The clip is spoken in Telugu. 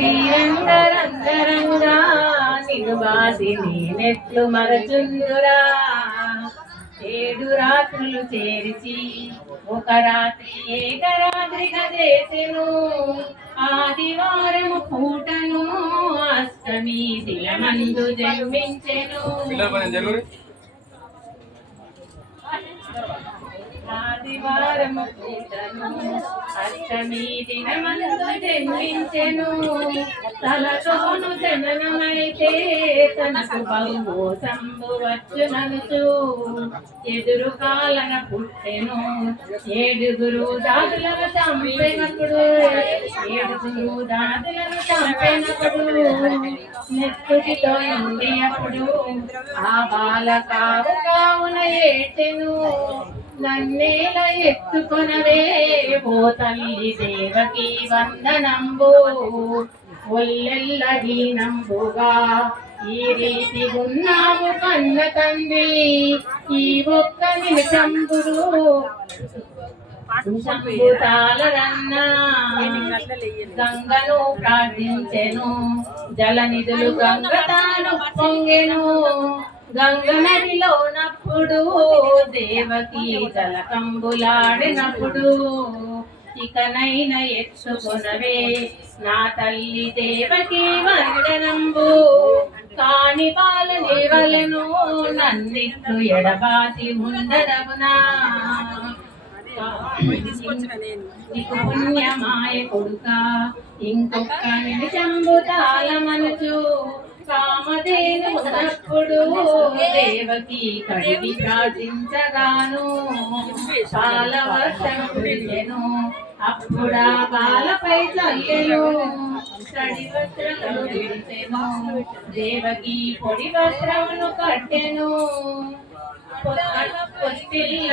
శ్రీరంగరంగరంగా నిలువాసి నేనెట్లు మరచుందురా. 7 రాత్రులు చేర్చి ఒక రాత్రి ఏకరాత్రిగా చేసెను. ఆదివారము పూటను అష్టమి దినమందు జన్మించెను. ఆదివారము పూటను అష్టమి దినమందు జన్మించెను. తలతోను జననమైతే తనకు బహు సంభువచ్చుననుచు ఎదురు కాలన పుట్టెను. 7 దాదులను చంపినప్పుడు 7 దాదులను చంపినప్పుడు నెత్తుటితో నుండి అప్పుడు ఆ బాలకావు కావున ఏటెను. నన్నేల ఎత్తుకొనవే ఓ తల్లి దేవకి వందనంబు. ఒల్లెల్ల హీనంబుగా ఈ రీతి ఉన్నావు కన్న తండ్రి. ఈ ఒక్క నిమిషంబుడు సంబుతాలరన్నా గంగను ప్రార్థించెను. జలనిధులు గంగ తాను పొంగెను. గంగ నదిలోనప్పుడు దేవకి జలకంబులాడినప్పుడు ఇకనైన ఎత్తుకొనవే నా తల్లి దేవకి వందనంబు. కాని పాలనేవలను నన్నిట్లు ఎడబాసి ఉండదవునా. నీకు పుణ్యమాయ కొడుక ఇంకొక్క నిమిషంబు తాళమనుచు కామధేను ఉన్నప్పుడు దేవకి కడిగి ప్రార్థించగాను పాలవర్షం కురిసెను. అప్పుడా బాలపై చల్లెను. తడి వస్త్రములు విడిచెను. దేవకి పొడి వస్త్రమును కట్టెను. పొత్తిళ్ళ